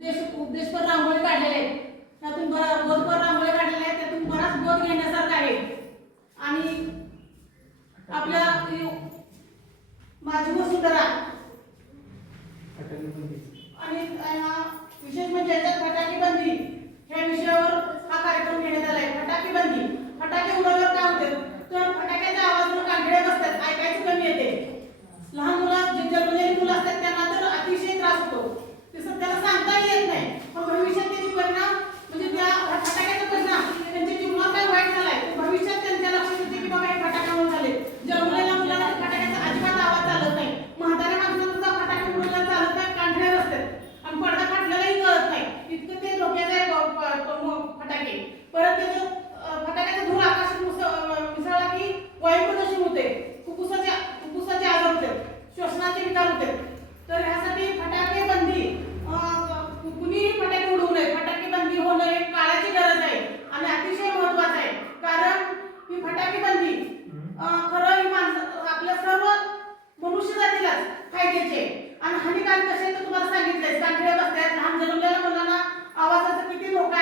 उद्देशपर रांगोळी काढलेले आहेत, त्यातून बोधपर रांगोळी काढलेले आहेत, त्यातून बराच बोध घेण्यासारखं आहे. आणि आपल्या माझी वसुंधरा आणि विशेष म्हणजे याच्यात फटाके बंदी ह्या विषयावर हा कार्यक्रम घेण्यात आला आहे. फटाके बंदी, फटाके उडवल्यावर काय होते तर फटाक्याच्या आवाजाने कांठळे बसतात, ऐकायचं कमी येते. लहान मुलं जे जन्मलेली मुलं असतात त्यांना तर अतिशय त्रास होतो, ते त्याला सांगता येत नाही. पण भविष्यात त्याचे परिणाम म्हणजे त्या फटाक्याचा परिणाम त्यांच्या जीवनात काय वाईट झालाय भविष्यात त्यांच्या लक्षात येते की बाबा हे फटाक्यामुळे झाले. जन्मलेल्या मुलाला फटाक्याचा अजिबात आवाज चालत नाही, म्हाताऱ्या माणसांचा फटाके उडवला चालत नाही, कांठळे बसतात आणि पडदा फाटलेलाही कळत नाही, इतकं ते धोक्याचे आहे फटाके. परत त्याचं फटाक्याचा धूर आकाशात मिसळला की वायू प्रदूषण होते, फुफ्फुसाचे आजार होते, श्वसनाचे विकार होते. तर ह्यासाठी फटाके बंदी, कुणीही फटाके उडवू नये, फटाके बंदी होणं एक काळाची गरज आहे आणि अतिशय महत्त्वाचं आहे. कारण ही फटाके बंदी खरं ही माणसं आपल्या सर्व मनुष्य जातीलाच फायद्याचे आणि हानिकारक कसे तर तुम्हाला सांगितलंय. कांठळे बसतात, लहान जन्मलेल्या मुलांना आवाजाचा किती धोका